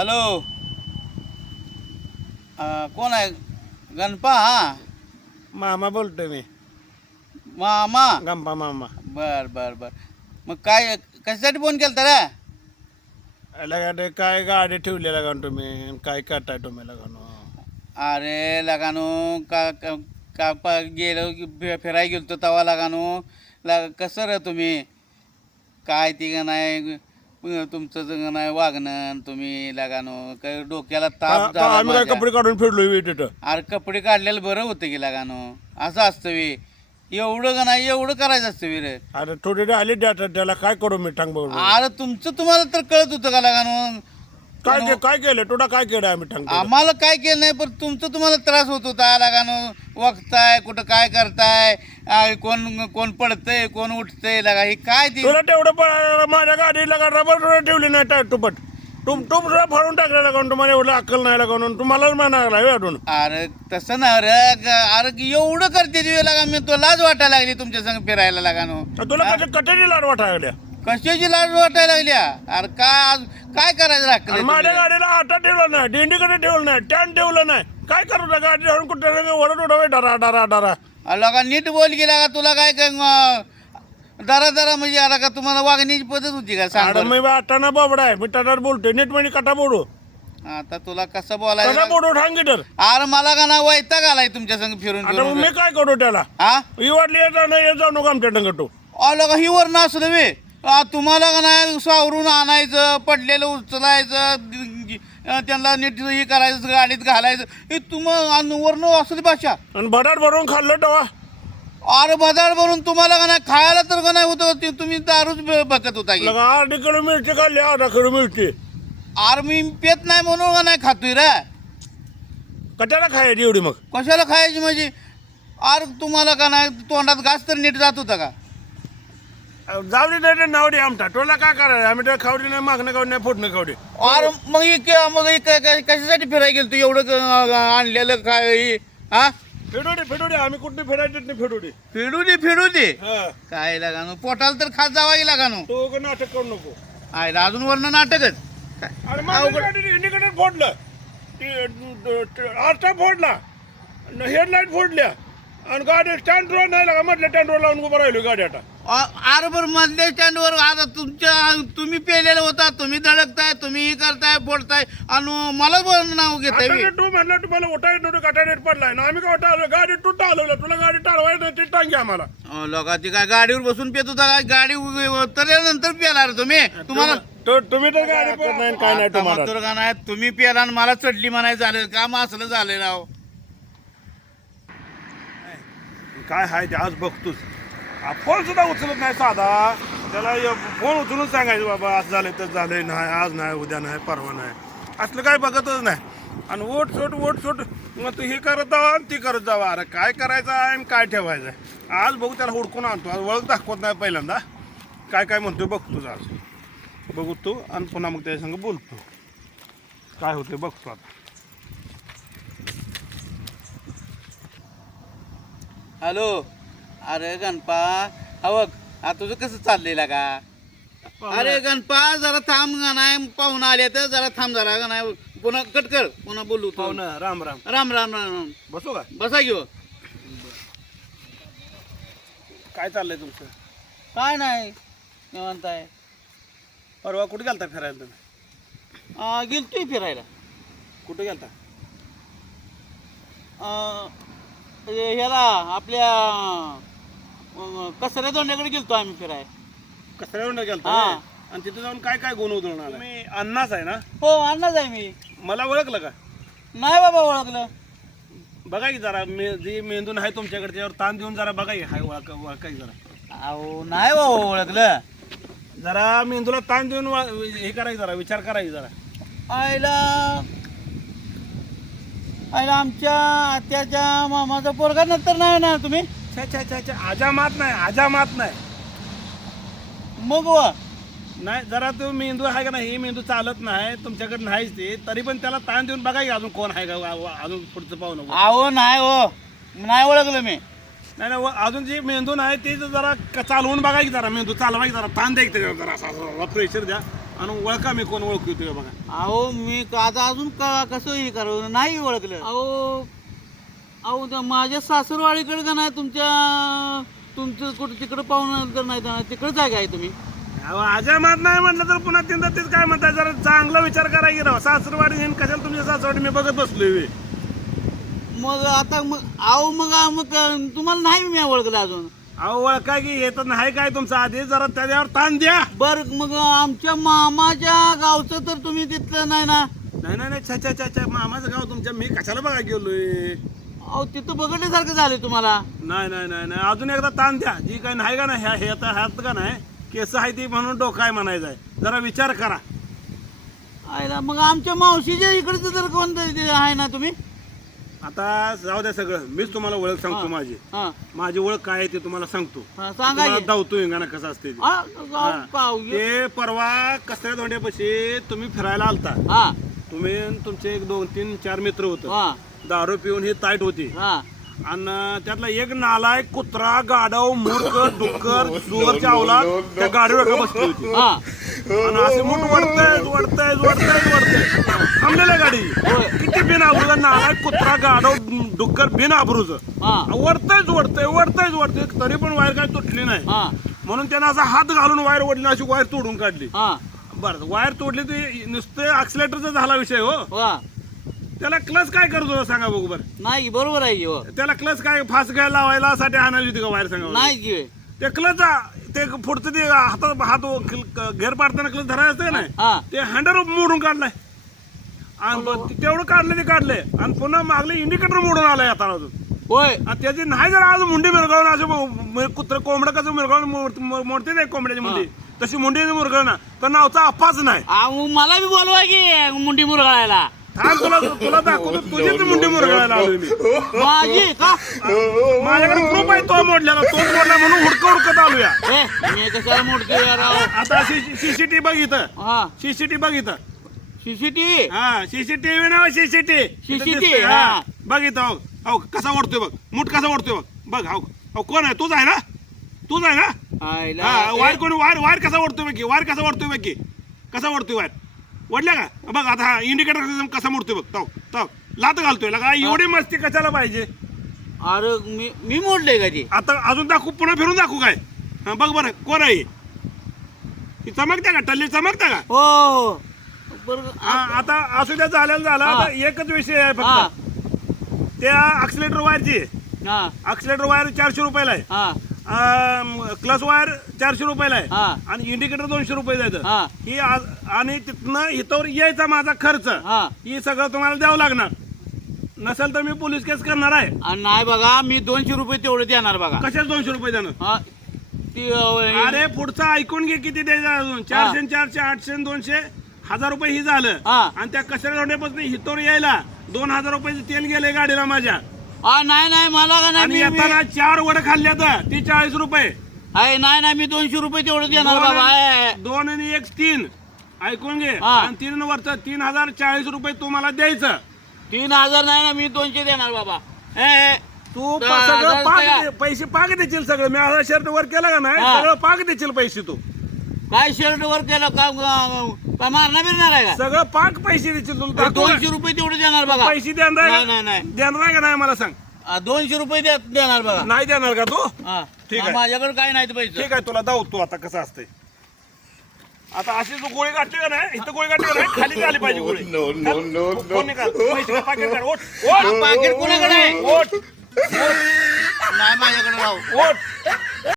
Hello. कोण आहे? गणपा हा? मामा बोलतोय मी. मामा? गंपा मामा. बर बर बर. मग काय कशासाठी फोन केला रे? लगाडे काय गाडी ठेवली का तुम्ही? आणि काय करताय तुम्ही लगानो अरे लगानो का का का प- गेलो की फि- फिरायला गेलो तो तवा लगानो ला कसं रे तुम्ही? काय ती का नाही? तुमचं जग नाही वागणं तुम्ही लगानो. काय डोक्याला ताप झाला आम्ही काय माझ्या. कपडे काढून तिथं. अरे कपडे काढलेलं बरं होतं की लगानो. असं असतं वी. एवढं का नाही एवढं करायचं असतं वी रे. अरे थोडी आली द्या त्याला काय करू मी टांग बघ अरे तुमचं तुम्हाला तर कळत होतं का लगानो? काय के- काय केलं तुला काय केलं आम्ही टांग आम्हाला काय केलं नाही पण तुमचं तुम्हाला त्रास होत होता लगानो वागताय कुठं काय करताय आ, कोण कोण पडतंय कोण उठतंय लगा हे काय ती? तुला तेवढं प- माझ्या गाडीला का रबर सुद्धा ठेवली नाही टाय टुपट तुम तुम सुद्धा फाडून टाकलं लागून तुम्हाला एवढं अक्कल नाही लागून तुम्हालाच म्हणायला लागला अजून अरे तसं ना रे ग- अरे एवढं करते ती लागा मी तो लाज वाटायला लागली तुमच्या संग फिरायला लागानो तुला कशा कटाची लाड वाटायला कशाची लाज वाटायला लागल्या अरे काय आज- काय करायचं आणि राखलं माझ्या गाडीला आटा ठेवलं नाही दिंडीकडे ठेवलं नाही टॅन ठेवलं नाही. काय करू त्या गाडी ठेवून कुठे ओरड उडवे डरा डरा डरा. लगा नीट बोल गेला का तुला काय दरा दरा म्हणजे आता का तुम्हाला वागण्याची पद्धत होती का? सांग बरं. मी आटाना बाबडा आहे मी टाटात बोलतोय नीट म्हणजे कटा बोडू. आता तुला कसं कटा बोलायचं बोडू ठांगी तर अरे मला का ना वैताग आलाय तुमच्या संग फिरून आता मी काय करू त्याला? हा? ही वाटली येत नाही येत जाऊ नको आमच्या टंगटू अलं का ही वर नसलं वे आ, तुम्हाला का नाही सावरून आणायचं पडलेलं उचलायचं त्यांना नीट हे करायचं गाडीत घालायचं. हे तुम्हाला वरनं असली भाषा. आणि भडाट भरून खाल्लं तेव्हा अरे बदाड भरून तुम्हाला का नाही? खायला तर का नाही होतं? ते तुम्ही दारूच बघत होता की. लगा अर्धी किलो मिरची खाल्ली अर्धा किलो मिरची. अरे मी पेत नाही म्हणून का नाही खातोय रे? कट्याला खायची एवढी मग? कशाला खायची म्हणजे? अरे तुम्हाला का नाही? तोंडात घास तर नीट जात होता का? जाऊ दे नाही नाव दे आमचा टोला काय करायचं आम्ही तर खावडी नाही मागणं खावडी नाही फुटणं खावडी अरे मग हे क- मग हे क- क- कशासाठी फिरायला गेलो तू एवढं क- आणलेलं काय हे? हा? फिडू दे फिडू दे. आम्ही कुठे फिरायचं नाही फिडू दे. फिरू दे फिरू दे. हा. काय लागानो पोटाला तर खात जावा लागानो. तो नाटक करू नको. आयला अजून वरनं नाटकच. माझ्या गाडीने इंडिकेटर फोडलं. आरटा फोडला. हेडलाईट फोडल्या. आणि गाडी स्टँड रोड नाही लागा म्हटलं स्टँड रोड लावून उभं राहिलो गाडी आता. अ- अरे बरं मधल्या स्टँडवर आता तुमच्या तुम्ही पेलेलं होता तुम्ही धडकताय तुम्ही हे करताय फोडताय आणि मला बरं नाव घेताय बे. ते म्हणलं तुम्हाला उठाय नव्हतं काटा रेट पडलाय. ना आम्ही काय गाडी तू टाळवलं तुला गाडी टाळवायचं नाही, ती टांगी आम्हाला. लोकांची काय गाडीवर बसून पेत होता काय? गाडी नंतर पेला रे तुम्ही. तुम्हाला तो- तुम्ही तर गाडी नाही काय नाही आता तुम्हाला. म्हणतो का नाही तुम्ही पेला आणि मला चढली म्हणायचं झालं काम असलं झालं राव. काय आहे ते आज बघतोच. हा, फोन सुद्धा उचलत नाही साधा. त्याला य- फोन उचलून सांगायचं बाबा आज झालंय तर झालंय नाही आज नाही उद्या नाही परवा नाही. असलं काय बघतच नाही. आणि ओट सोट ओट सोट मग तू हे करत जावा आणि ती करत जावा. अरे काय करायचं आहे आणि काय ठेवायचं आहे? आज बघू त्याला हुडकून आणतो. आज ओळख दाखवत नाही पहिल्यांदा. काय काय म्हणतो बघतोच आज. बघू तू आणि पुन्हा मग त्याच्या संग बोलतो. काय होतंय बघतो आता. हॅलो. अरे गणपा अवक आ तुझं कसं चाललंय का अरे गणपा जरा थांब का नाही पाहुणा आले तर जरा थांब जरा का नाही. पुन्हा कट कर पुन्हा बोलू तो. पाहुणं राम राम. राम राम राम राम. बसू का? बसा घेऊ काय चाललंय तुमचं? काय नाही निवांत आहे. परवा कुठे गेलता फिरायला तुम्ही? आ, गेलतोय फिरायला. कुठे गेलता? आ, हे- ह्याला आपल्या कसऱ्या दोंड्याकडे गेलतो आम्ही फिराय. कचऱ्यावर गेलता हा. आणि तिथे जाऊन काय काय गुण उधळून आला मी अन्नाच आहे ना? हो अन्नाच आहे मी. मला ओळखलं का? नाही बाबा ओळखलं. बघा की जरा मे जी मेंदून आहे तुमच्याकडे त्यावर ताण देऊन जरा बघा की हाय ओळख ओळखा की जरा. अहो नाही बाबा ओळखलं. जरा मेंदूला ताण देऊन वा- हे करायचं जरा विचार करायचा जरा. आईला आईला आमच्या आत्याच्या मामाचा पोरगा नंतर नाही ना तुम्ही? छा छा छा छा आजामात नाही आजामात नाही. मग व? नाही जरा तो मेंदू आहे का नाही हे मेंदू चालत नाही तुमच्याकडे नाहीच ते. तरी पण त्याला ताण देऊन बघा की अजून कोण आहे का वा- अजून पुढचं पाहू नको अहो नाही हो. नाही ओळखलं मी. नाही नाही व- अजून जे मेंदू आहे ते जरा क- चालवून बघा की जरा मेंदू चालवा की जरा ताण द्या की त्याच्यावर जरा असा प्रेशर द्या. आणि ओळखा मी कोण ओळखू तुझ्या बघा. अहो मी का- आता अजून का कसं हे करू नाही ओळखलं. अहो अहो त्या माझ्या सासरवाडीकडे का नाही तुमच्या तुमचं कुठं तिकडं पाहुणं तर नाही जाणार तिकडं जागा आहे तुम्ही. अहो, अजय मात नाही म्हटलं तर पुन्हा तीनदा तेच काय म्हणताय? जरा चांगला विचार करा की राव. सासरवाडी घेऊन कशाला तुमच्या सासरवाडी? मी बघत बसलोय बे. मग आता मग अहो मग मग तुम्हाला नाही मी ओळखलं अजून. अहो ओळखा की येत नाही काय तुमचं आधी जरा त्याच्यावर ताण द्या. बर मग आमच्या मामाच्या गावचं तर तुम्ही तिथलं नाही ना? नाही नाही नाही छा छा छा मामाचं गाव तुमच्या मी कशाला बघा गेलोय? अहो तिथं बघण्यासारखं झालं तुम्हाला. नाही नाही नाही नाही अजून एकदा ताण द्या. जी काय नाही का नाही ह्या हे आता ह्यात का नाही केस आहे ती म्हणून डोकं आहे म्हणायचं आहे. जरा विचार करा. आयला मग आमच्या मावशीच्या इकडचं तर कोणतं ते आहे ना तुम्ही? आता जाऊ द्या सगळं. मीच तुम्हाला ओळख सांगतो माझी. हा. माझी ओळख काय आहे ते तुम्हाला सांगतो. हा, सांगा तुम्हाला की. धावतो इंगाना कसं असते ते. हा, हा. परवा कचऱ्या धोंड्यापाशी तुम्ही फिरायला आलता. हा. तुम्ही तुमचे एक दोन तीन चार मित्र होत. हा. दारू पिऊन ही ताईट होती. हा. आणि त्यातला एक नालाय कुत्रा गाडव मूर्ख डुक्कर सुअर चावला त्या गाडीवर बसली होती? हा. आणि असे मूठ वडतय वडतय वडतय वडतय थांबलेल्या गाडी. किती बिन आबरूचा नालाय कुत्रा गाडव डुक्कर बिन आबरूच हा. वडतयच वडतय वडतयच वडतय तरी पण वायर काय तुटली नाही. हा. म्हणून त्यानं असा हात घालून वायर ओढली अशी वायर तोडून काढली. हा. बरं वायर तोडली ते नुसते ऑक्सिलेटरचा झाला विषय हो? वा. त्याला क्लच काय करतो सांगा बघू बरं. नाही बरोबर आहे की हो. त्याला क्लच काय फास घ्यायला लावायला साठी आणायची होती का वायर सांगा बरं? नाही की ते क्लच ते पुढचं ते हातात हात घेर पाडताना क्लच धरायला असते ना हा. ते हँडल मोडून काढलाय. आणि ते- तेवढं काढलं ते काढलंय. आणि पुन्हा मागले इंडिकेटर मोडून आलाय आता अजून. होय. त्याची नाही जर आज मुंडी मिरगावून असं कुत्र कोंबडं कसं मिरगावून मोड- मोड- मोडते नाही कोंबड्याची मुंडी. तशी मुंडी मुरगळ तर नावचा अप्पाच नाही. मला बी बोलवा की मुंडी मुरगाळायला. तुला तुला दाखवतो तुझीच मुंडी मी. माझी माझ्याकडे प्रूफ आहे तो मोडलेला. तो मोडला म्हणून हुडकत कशाला मोडतोय अहो? आता सीसीटीव्ही बघ इथं. हा. सीसीटीव्ही बघ इथं. सीसीटीव्ही? हा सीसीटीव्ही ना सीसीटीव्ही CCTV, हा. बघ इथं हो. हो कसा ओढतोय बघ. मूठ कसा ओढतोय बघ. बघ हो. हो कोण आहे? तूच आहे ना? तूच आहे ना? हा वायर कोणी वायर वायर कसा ओढतोय बघ की? वायर कसा ओढतोय बघ की? कसा ओढतोय वायर? ओढल्या का? बघ आता हा इंडिकेटर कसा मोडतोय बघ. तो तो. लात घालतोय. लगा एवढी मस्ती कशाला पाहिजे? अरे मी मी मोडले का ती? आता अजून दाखवू पुन्हा फिरून दाखवू काय? हा बघ बरं कोण आहे. ही चमकत्या का? टल्ली चमकत्या का? हो. आता असू द्या झालेलं झालं. हा. आता एकच विषय आहे हा. फक्त त्या ऑक्सिलेटर वायरची हा. ऑक्सिलेटर वायर चारशे रुपयाला आहे. हा. क्लस वायर चारशे रुपयाला आहे. हा. आणि इंडिकेटर दोनशे रुपये जायचं हा. ही आणि तिथनं इथवर यायचा माझा खर्च. हा. ही सगळं तुम्हाला द्यावं लागणार. नसेल तर मी पोलीस केस करणार आहे. आणि नाही बघा मी दोनशे रुपये तेवढे देणार बघा. कशाच दोनशे रुपये देणार? हा. ती अं, अरे पुढचं ऐकून घे किती द्यायचं अजून. चारशे आणि चारशे आठशे आणि दोनशे हजार रुपये ही झालं. हा. आणि त्या कचऱ्या धोंड्यापासून हितवर यायला दोन हजार रुपयाचं तेल गेले गाडीला माझ्या. हा नाही नाही मला का नाही आणि मी- मी- येताना चार वड खाल्ल्या तर ती चाळीस रुपये. आहे नाही नाही मी दोनशे रुपये तेवढे देणार बाबा आहे, आहे. दोन दोन आणि एक तीन. ऐकून घे. हा. आणि तीन वरच तीन हजार चाळीस रुपये तू मला द्यायचं. तीन हजार नाही ना मी दोनशे देणार बाबा. ए, तू प- दहा सगळं हजार पाक रुपये. दे- पैसे पाक देशील सगळं. मी आता शर्ट वर केलं का नाही? हा. सगळं पाक देशील पैसे तू. काय शर्ट वर केलं? का काय मारणार बिरणार आहे का? सगळं पाक पैसे देशील तुला. दाखवू का? दोनशे रुपये तेवढे देणार बघा. पैसे देणार नाही आहे नाही का? नाही. देणार आहे का नाही मला सांग. आ, दोनशे रुपये दे- देणार बघा. नाही देणार का तू? हा. ठीक आहे. माझ्याकडे काय नाही ते पैसे. ठीक आहे तुला दावतो आता कसं असतंय? आता अशी तू गोळी काढली का नाही? इथं गोळी काढली का नाही? खाली झाली पाहिजे गोळी. पैसे का पाकीट काढ. ओठ, ओठ, पाकीट कोणाकडे आहे? ओठ, नाही माझ्याकडे राहू ओठ.